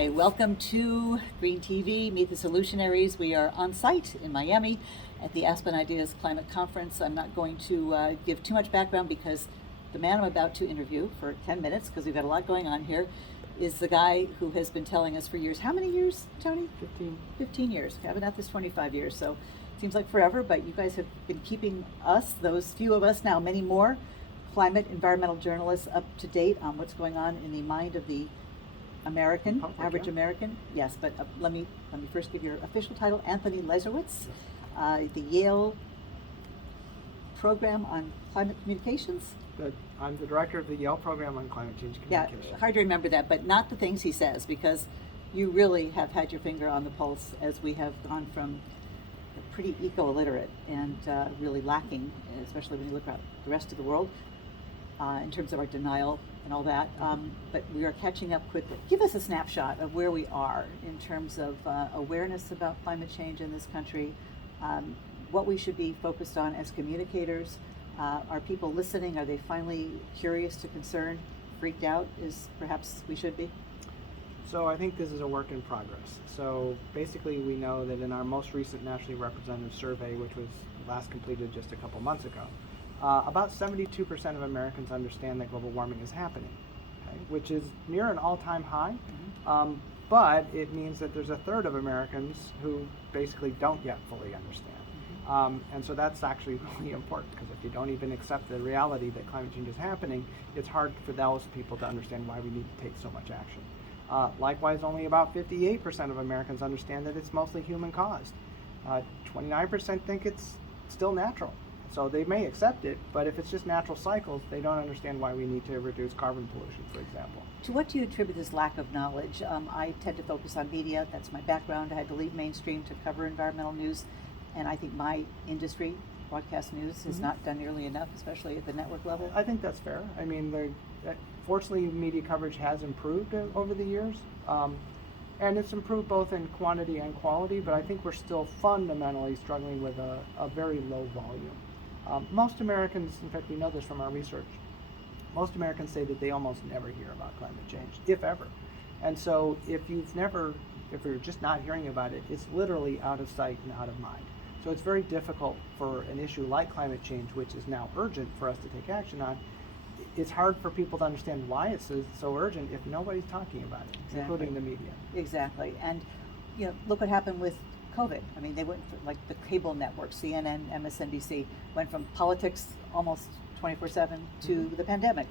Hi, welcome to Green TV, Meet the Solutionaries. We are on site in Miami at the Aspen Ideas Climate Conference. I'm not going to give too much background because the man I'm about to interview for 10 minutes, because we've got a lot going on here, is the guy who has been telling us for years. How many years, Tony? 15. 15 years. I've been at this 25 years, so it seems like forever, but you guys have been keeping us, those few of us now, many more, climate, environmental journalists up to date on what's going on in the mind of the American, average American. Yes, but let me first give your official title. Anthony Leiserowitz, the Yale program on climate communications. I'm the director of the Yale program on climate change communication. Yeah, hard to remember that, but not the things he says, because you really have had your finger on the pulse as we have gone from pretty eco-illiterate and really lacking, especially when you look at the rest of the world, in terms of our denial and all that, but we are catching up quickly. Give us a snapshot of where we are in terms of awareness about climate change in this country, what we should be focused on as communicators. Are people listening? Are they finally curious to concerned, freaked out as perhaps we should be? So I think this is a work in progress. So basically we know that in our most recent nationally representative survey, which was last completed just a couple months ago, about 72% of Americans understand that global warming is happening, okay, which is near an all-time high, but it means that there's a third of Americans who basically don't yet fully understand. And so that's actually really important, because if you don't even accept the reality that climate change is happening, it's hard for those people to understand why we need to take so much action. Likewise, only about 58% of Americans understand that it's mostly human caused. 29% think it's still natural. So they may accept it, but if it's just natural cycles, they don't understand why we need to reduce carbon pollution, for example. To what do you attribute this lack of knowledge? I tend to focus on media. That's my background. I had to leave mainstream to cover environmental news, and I think my industry, broadcast news, has not done nearly enough, especially at the network level. I think that's fair. I mean, fortunately, media coverage has improved over the years, and it's improved both in quantity and quality, but I think we're still fundamentally struggling with a very low volume. Most Americans, in fact we know this from our research, most Americans say that they almost never hear about climate change, if ever. And so if you're just not hearing about it, it's literally out of sight and out of mind. So it's very difficult for an issue like climate change, which is now urgent for us to take action on. It's hard for people to understand why it's so urgent if nobody's talking about it, including the media. Exactly. And look what happened with COVID. I mean, they went like the cable networks, CNN, MSNBC, went from politics almost 24/7 to the pandemic.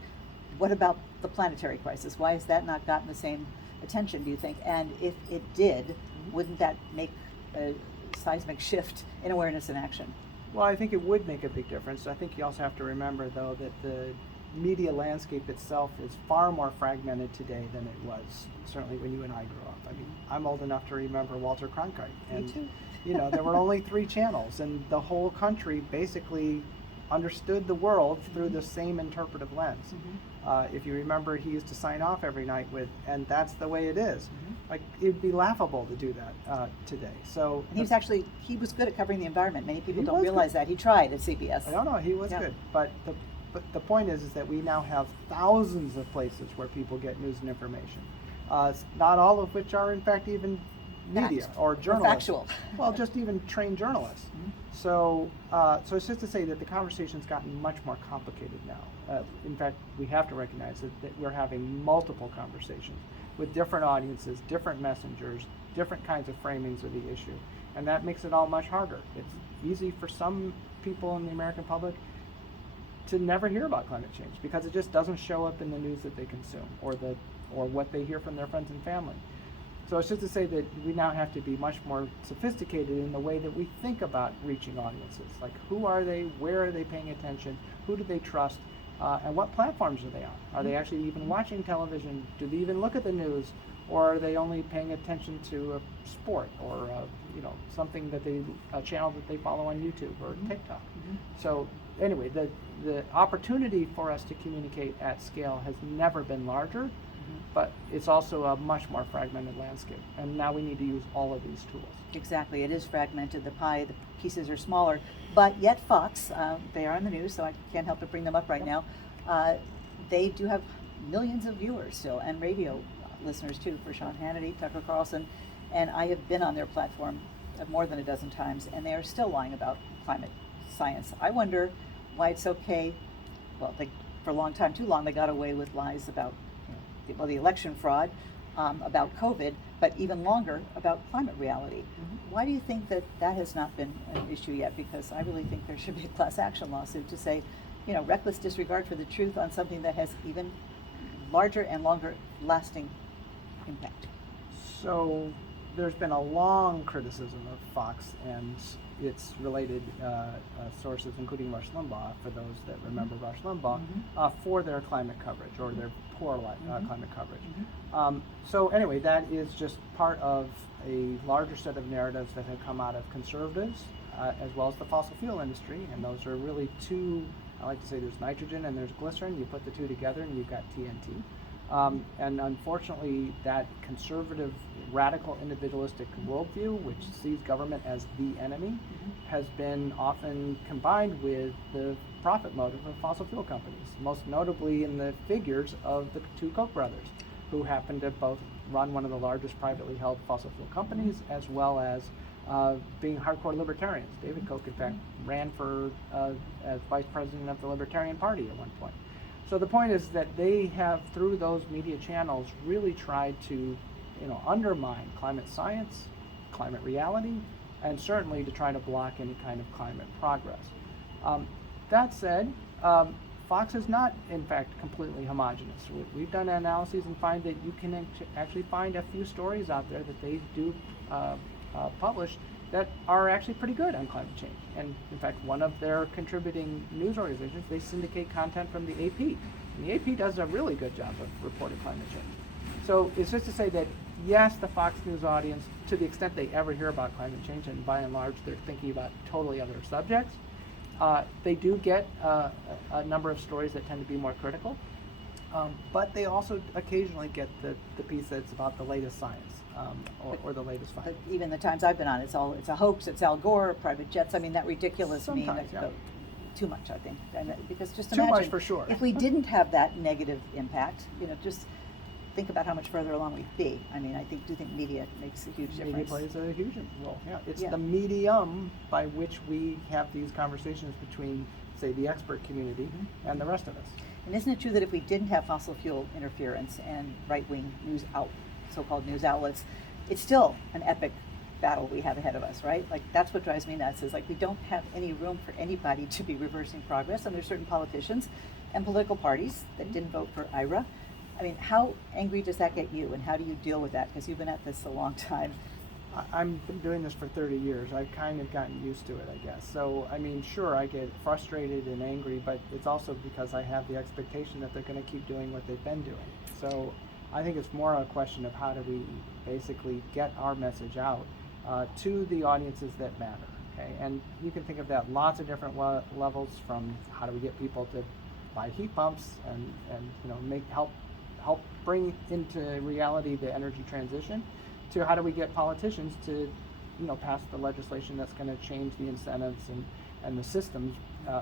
What about the planetary crisis? Why has that not gotten the same attention, do you think? And if it did, wouldn't that make a seismic shift in awareness and action? Well, I think it would make a big difference. I think you also have to remember, though, that the media landscape itself is far more fragmented today than it was certainly when you and I grew up. I mean, I'm old enough to remember Walter Cronkite, and Me too. There were only 3 channels, and the whole country basically understood the world through the same interpretive lens. If you remember, he used to sign off every night with, "and that's the way it is." Like, it'd be laughable to do that today. So And he was good at covering the environment. Many people don't realize that. He tried at CBS. I don't know, he was good, but the point is that we now have thousands of places where people get news and information, not all of which are in fact even media or journalists. Factual. Well, just even trained journalists. So it's just to say that the conversation's gotten much more complicated now. In fact, we have to recognize that we're having multiple conversations with different audiences, different messengers, different kinds of framings of the issue, and that makes it all much harder. It's easy for some people in the American public to never hear about climate change because it just doesn't show up in the news that they consume or what they hear from their friends and family. So it's just to say that we now have to be much more sophisticated in the way that we think about reaching audiences. Like, who are they? Where are they paying attention? Who do they trust? And what platforms are they on? Are they actually even watching television? Do they even look at the news? Or are they only paying attention to a sport or something a channel that they follow on YouTube or TikTok? So anyway, the opportunity for us to communicate at scale has never been larger, but it's also a much more fragmented landscape, and now we need to use all of these tools. Exactly, it is fragmented, the pie, the pieces are smaller, but yet Fox, they are on the news, so I can't help but bring them up right now. They do have millions of viewers still, and radio listeners too for Sean Hannity, Tucker Carlson, and I have been on their platform more than a dozen times, and they are still lying about climate science. I wonder why it's okay. Well, for a long time, too long, they got away with lies about the election fraud, about COVID, but even longer about climate reality. Why do you think that has not been an issue yet? Because I really think there should be a class action lawsuit to say, reckless disregard for the truth on something that has even larger and longer lasting impact. So there's been a long criticism of Fox and its related sources, including Rush Limbaugh, for those that remember Rush Limbaugh, for their climate coverage or their poor climate coverage. So anyway, that is just part of a larger set of narratives that have come out of conservatives as well as the fossil fuel industry, and those are really two. I like to say there's nitrogen and there's glycerin. You put the two together and you've got TNT. And unfortunately, that conservative, radical, individualistic worldview, which sees government as the enemy, has been often combined with the profit motive of fossil fuel companies, most notably in the figures of the two Koch brothers, who happen to both run one of the largest privately held fossil fuel companies, as well as being hardcore libertarians. David Koch, in fact, ran for as vice president of the Libertarian Party at one point. So the point is that they have, through those media channels, really tried to, undermine climate science, climate reality, and certainly to try to block any kind of climate progress. That said, Fox is not, in fact, completely homogenous. We've done analyses and find that you can actually find a few stories out there that they do publish that are actually pretty good on climate change. And in fact, one of their contributing news organizations, they syndicate content from the AP. And the AP does a really good job of reporting climate change. So it's just to say that, yes, the Fox News audience, to the extent they ever hear about climate change, and by and large they're thinking about totally other subjects, they do get a number of stories that tend to be more critical. But they also occasionally get the piece that's about the latest science. Or the latest find. But even the times I've been on, it's a hoax. It's Al Gore, private jets. I mean, that ridiculous meme. Too much, I think, and because just imagine, too much for sure. If we didn't have that negative impact, just think about how much further along we'd be. I mean, I do think media makes a huge difference. Media plays a huge role. Yeah, it's the medium by which we have these conversations between, say, the expert community and the rest of us. And isn't it true that if we didn't have fossil fuel interference and right-wing so-called news outlets, it's still an epic battle we have ahead of us, right? Like, that's what drives me nuts, is like we don't have any room for anybody to be reversing progress, and there's certain politicians and political parties that didn't vote for IRA. I mean, how angry does that get you, and how do you deal with that? Because you've been at this a long time. I've been doing this for 30 years. I've kind of gotten used to it, I guess. So, I mean, sure, I get frustrated and angry, but it's also because I have the expectation that they're going to keep doing what they've been doing. So I think it's more a question of how do we basically get our message out to the audiences that matter, okay? And you can think of that lots of different levels, from how do we get people to buy heat pumps and help bring into reality the energy transition, to how do we get politicians to pass the legislation that's going to change the incentives and the systems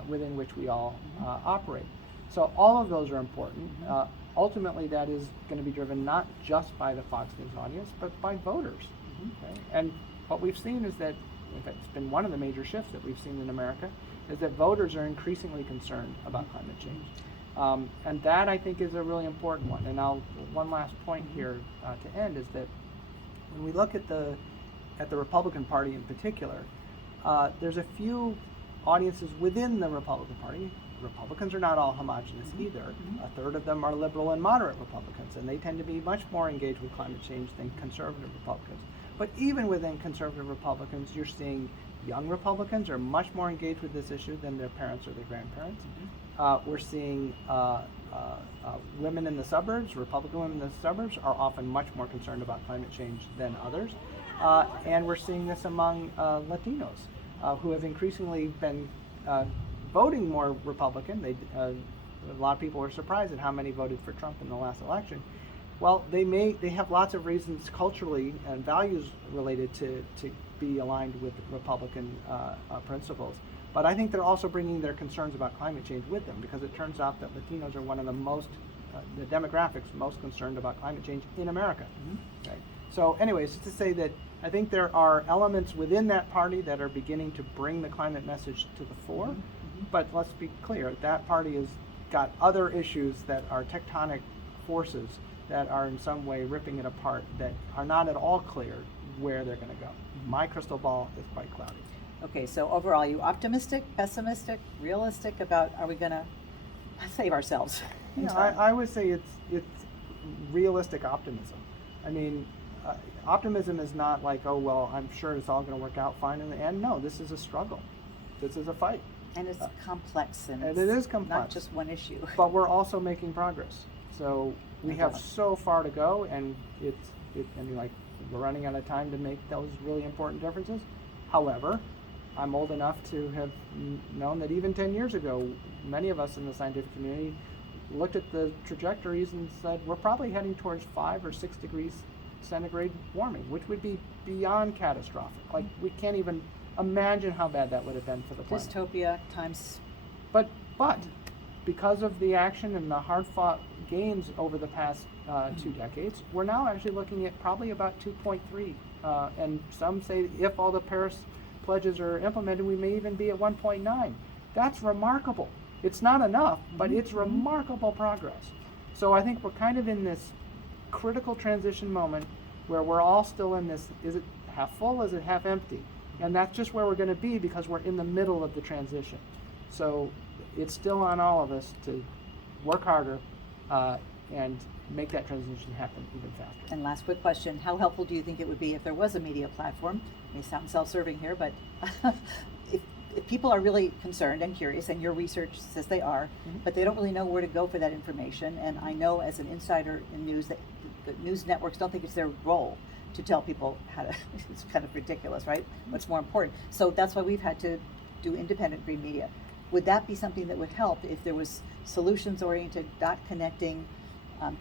within which we all operate. So all of those are important. Ultimately, that is going to be driven not just by the Fox News audience, but by voters. Okay? And what we've seen is that, in fact, it's been one of the major shifts that we've seen in America, is that voters are increasingly concerned about climate change. And that, I think, is a really important one. And one last point here to end is that when we look at the Republican Party in particular, there's a few audiences within the Republican Party. Republicans are not all homogenous either. A third of them are liberal and moderate Republicans, and they tend to be much more engaged with climate change than conservative Republicans. But even within conservative Republicans, you're seeing young Republicans are much more engaged with this issue than their parents or their grandparents. We're seeing women in the suburbs, Republican women in the suburbs, are often much more concerned about climate change than others. And we're seeing this among Latinos, who have increasingly been voting more Republican. A lot of people were surprised at how many voted for Trump in the last election. Well, they have lots of reasons culturally and values related to be aligned with Republican principles. But I think they're also bringing their concerns about climate change with them, because it turns out that Latinos are one of the most the demographics most concerned about climate change in America. Mm-hmm. Right? So anyways, just to say that I think there are elements within that party that are beginning to bring the climate message to the fore, but let's be clear, that party has got other issues that are tectonic forces that are in some way ripping it apart that are not at all clear where they're going to go. My crystal ball is quite cloudy. Okay, so overall, you optimistic, pessimistic, realistic about are we going to save ourselves? Yeah, I would say it's realistic optimism. I mean, optimism is not like, oh, well, I'm sure it's all going to work out fine in the end. No, this is a struggle. This is a fight. And it's complex, and it is complex. Not just one issue. But we're also making progress. So we have so far to go, and we're running out of time to make those really important differences. However, I'm old enough to have known that even 10 years ago, many of us in the scientific community looked at the trajectories and said, we're probably heading towards 5 or 6 degrees centigrade warming, which would be beyond catastrophic. Like, we can't even imagine how bad that would have been for the planet. Dystopia times. But because of the action and the hard-fought gains over the past 2 decades, we're now actually looking at probably about 2.3. And some say if all the Paris pledges are implemented, we may even be at 1.9. That's remarkable. It's not enough, but it's remarkable progress. So I think we're kind of in this critical transition moment where we're all still in this, is it half full, is it half empty? And that's just where we're going to be because we're in the middle of the transition. So it's still on all of us to work harder and make that transition happen even faster. And last quick question, how helpful do you think it would be if there was a media platform? It may sound self-serving here, but if people are really concerned and curious, and your research says they are, but they don't really know where to go for that information, and I know as an insider in news that the news networks don't think it's their role to tell people how to, it's kind of ridiculous, right? What's more important? So that's why we've had to do independent green media. Would that be something that would help if there was solutions-oriented, dot-connecting,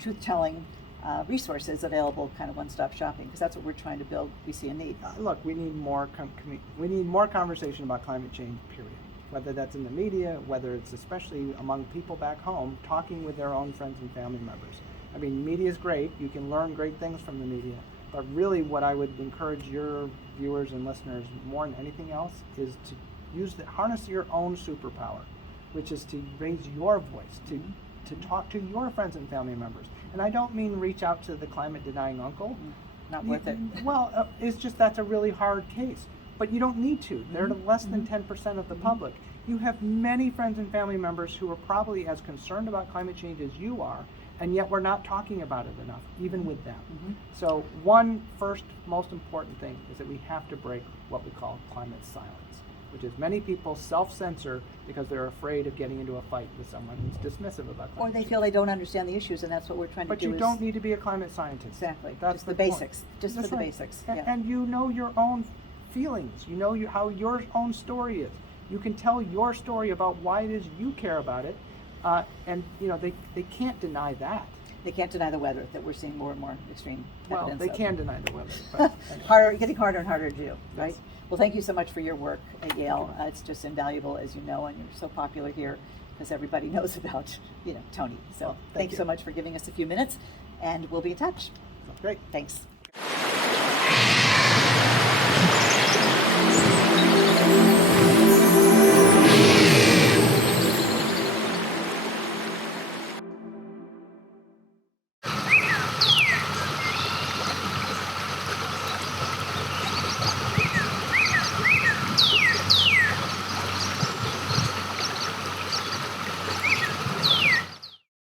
truth-telling resources available, kind of one-stop shopping? Because that's what we're trying to build. We see a need. Look, we need more conversation about climate change, period. Whether that's in the media, whether it's especially among people back home, talking with their own friends and family members. I mean, media is great. You can learn great things from the media. But really what I would encourage your viewers and listeners more than anything else is to harness your own superpower, which is to raise your voice, to talk to your friends and family members. And I don't mean reach out to the climate denying uncle. Not worth it. Well, it's just that's a really hard case. But you don't need to. They're less than 10% of the public. You have many friends and family members who are probably as concerned about climate change as you are, and yet we're not talking about it enough, even with them. So one first most important thing is that we have to break what we call climate silence, which is many people self-censor because they're afraid of getting into a fight with someone who's dismissive about climate Or they change. feel they don't understand the issues, and that's what we're trying But to do. you don't need to be a climate scientist. Exactly. That's Just the point. basics. Just That's for the right. basics. And you know your own feelings. You know how your own story is. You can tell your story about why it is you care about it, and they can't deny that. They can't deny the weather, that we're seeing more and more extreme Well, evidence they of. can deny the weather. But anyway. Getting harder and harder to do, right? Yes. Well, thank you so much for your work at Yale. It's just invaluable, as you know, and you're so popular here because everybody knows about, Tony. So Well, thank you you. so much for giving us a few minutes, and we'll be in touch. Great. Thanks.